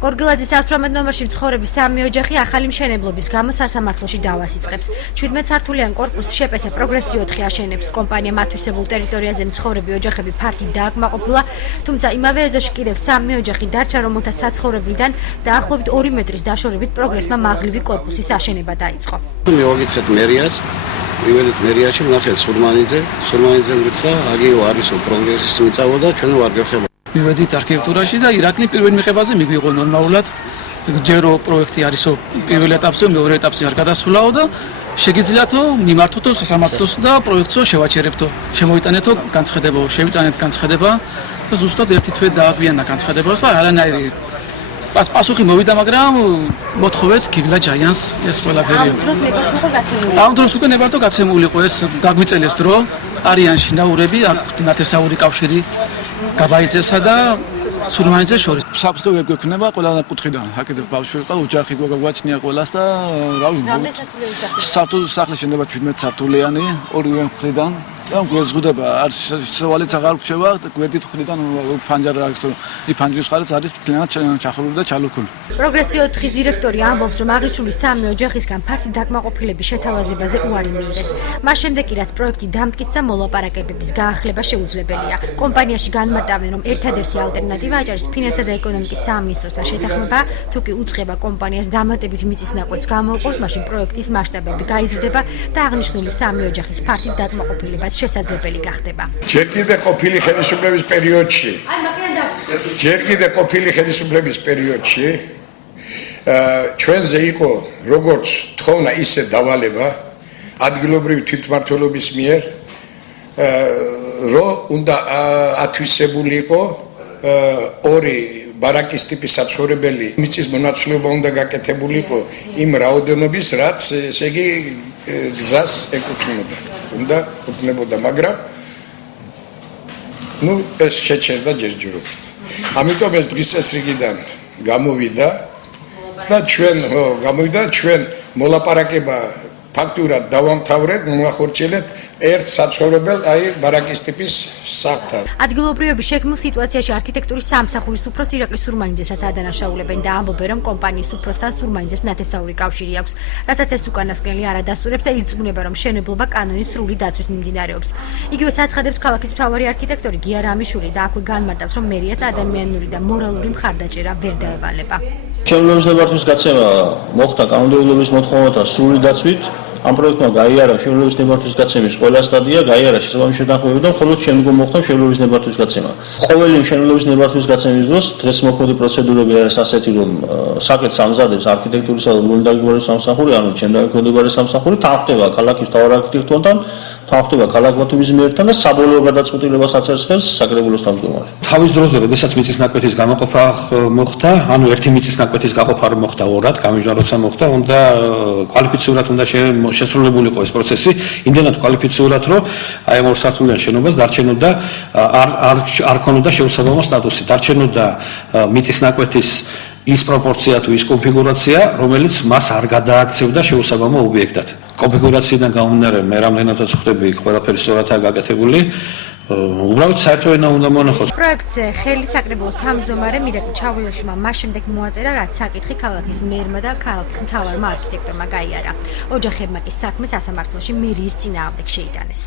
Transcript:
გორგილაძის 118 ნომერში მცხოვრები სამი ოჯახი ახალი მშენებლობის გამო სასამართლოში დავას იწყებს. 17 სართულიან კორპუსს შეპესე პროგრესი 4 აშენებს. კომპანია მათვისებულ ტერიტორიაზე მცხოვრები ოჯახები ფართით დააკმაყოფილა, თუმცა იმავე ეზოში კიდევ სამი ოჯახი დარჩა, რომელთა საცხოვრებლიდან დაახლოებით 2 მეტრის დაშორებით პროგრესმა მაღლივი კორპუსის აშენება დაიწყო. მივაკითხეთ მერიას, პირველით მერიაში ვნახეთ სურმანიძემ გითხრა, აგიო არისო პროგრესის მიწავა და ჩვენ ვარ გეხება. მივედით არქიტექტურაში და ირაკლი პირველ მიღებაზე მიგვიღო ნორმალურად. ჯერო პროექტი არისო პირველ ეტაპზე, მეორე ეტაპზე არ გადასულაო და შეგიძლიათო მიმართოთო სასამართლოს და პროექტსო შევაჩერებთო. შემოიტანეთო განცხადება, შევიტანეთ განცხადება და ზუსტად ერთი თვე დააგვიანა განცხადებას და არანაირი პასუხი მოვიდა, მაგრამ მოთხოვეთ გიგლა ჯაიანს ეს ყველაფერი. ამ დროს უკვე ნებართო გაცემული იყო ეს გაგვიწელეს დრო, არიან შინაურები, ნათესაური კავშირი გაბაიძესა და სურმანიძეს შორის. საფრთხე გვექნება ყველა კუთხიდან. აკეთებ ბავშვი ყავ, ოჯახი გვაგვაჩნია ყველას და რავი. სართული შენდება 17 სართულიანი, ორივე მხრიდან. და გვეზღუდება, არ შევალიც აღარ გვჩება, გვერდით მხრიდან ფანჯარა აქვს. ფანჯრის მხარეც არის მთლიანად ჩახურული და ჩალუქული. პროგრესი 4-ის დირექტორი ამბობს, რომ აღნიშნული სამი ოჯახისგან ფართით დაკმაყოფილების შეთავაზებაზე უარი მიიღეს. მას შემდეგ კი რაც პროექტი დამტკიცდა, მოლაპარაკებების გაახლება შეუძლებელია. კომპანიაში განმარტავენ, რომ ერთადერთი ალტერნატივა აჭარის ფინანსთა და ეკონომიკის სამინისტროსთან შეთანხმება, თუ კი უწყება კომპანიას დამატებით მიწის ნაკვეთს გამოუყოს, მაშინ პროექტის მასშტაბები გაიზრდება და აღნიშნული სამი ოჯახის ფართით დაკმაყოფილებას შესაძლებელი გახდება. ჯერ კიდევ ყოფილი ხელისუფლების პერიოდში ჩვენზე იყო როგორც თხოვნა, ისე დავალება ადგილობრივი თვითმმართველობის მიერ, რომ უნდა ათვისებული იყო ორი ბარაკის ტიპის საცხოვრებელი მიწის მონაცვლეობა უნდა გაკეთებული იყო იმ რაოდენობის, რაც ესე იგი გზას ეკუთვნოდა. უნდა ეკუთვნებოდა, მაგრამ ეს შეჩერდა ჯერჯერობით. ამიტომ ეს დღის წესრიგიდან გამოვიდა და ჩვენ მოლაპარაკება ფაქტურად დავამთავრეთ, მოახორციელეთ ერთ საცხოვრებელ, ბარაკის ტიპის სახლთან. ადგილობრივების შექმნილ სიტუაციაში არქიტექტურის სამსახურის უფროს ირაკლი სურმანიძესაც ადანაშაულებენ და ამბობენ, რომ კომპანიის უფროსთან სურმანიძეს ნათესაური კავშირი აქვს, რასაც ეს უკანასკნელი არ ადასტურებს და ირწმუნება, რომ მშენებლობა კანონის სრული დაცვით მიმდინარეობს. იგივე საცხადებს ქალაქის მთავარი არქიტექტორი გია რამიშვილი და აქვე განმარტავს, რომ მერიას ადამიანური და მორალური მხარდაჭერა ვერ დაევალება. შემოვლების ნებართვის გაცემა მოხდა კანონმდებლობის მოთხოვნათა სრული დაცვით. ამ პროექტმა გაიარა შემოვლების ნებართვის გაცემის ყველა სტადია, გაიარა შესაბამისი შეთანხმებები და მხოლოდ შემდგომ მოხდა შემოვლების ნებართვის გაცემა. ყოველი შემოვლების ნებართვის გაცემის დროს დღესმოქმედი პროცედურები არის ასეთი, რომ საკეთს ამზადებს არქიტექტურისა და გუნდაგმორი სამსახური, ანუ ჩემდაგვენდობარი სამსახური, თანხდება ქალაქის მთავარ არქიტექტორთან, თანხდება ქალაქ ბათუმის მერთან და საბოლოო გადაწყვეტილებას აწესებს საკრებულოს თავმჯდომარე. თავის დროზე, როდესაც მიწის ნაკვეთის გამოყოფა მოხდა, ანუ ერთი მიწის ნაკვეთის გაყოფა არ მოხდა ორად, გამიჯვაროცა მოხდა, უნდა კვალიფიციურად უნდა შესრულებული იყო ეს პროცესი, იმდენად კვალიფიციურად, რომ აი ამ ორ სართულიან შენობას დარჩენოდა არ ქონოდა შეუსაბამო სტატუსი, დარჩენოდა მიწის ნაკვეთის ის პროპორცია თუ ის კონფიგურაცია, რომელიც მას არ გადააქცევდა შეუსაბამო ობიექტად. კონფიგურაციიდან გამომდინარე, მე რამდენადაც ხვდები, ყველაფერი სწორადაა გაკეთებული. უბრალოდ საერთო ენა უნდა მონახოს. პროექტზე ხელი საკრებულოს თავმჯდომარე ირაკლი ჩავრილაშვილმა მას შემდეგ მოაწერა, რაც საკითხი ქალაქის მერმა და ქალაქის მთავარმა არქიტექტორმა გაიარა. ოჯახებმა კი საქმე სასამართლოში მერიის წინააღმდეგ შეიტანეს.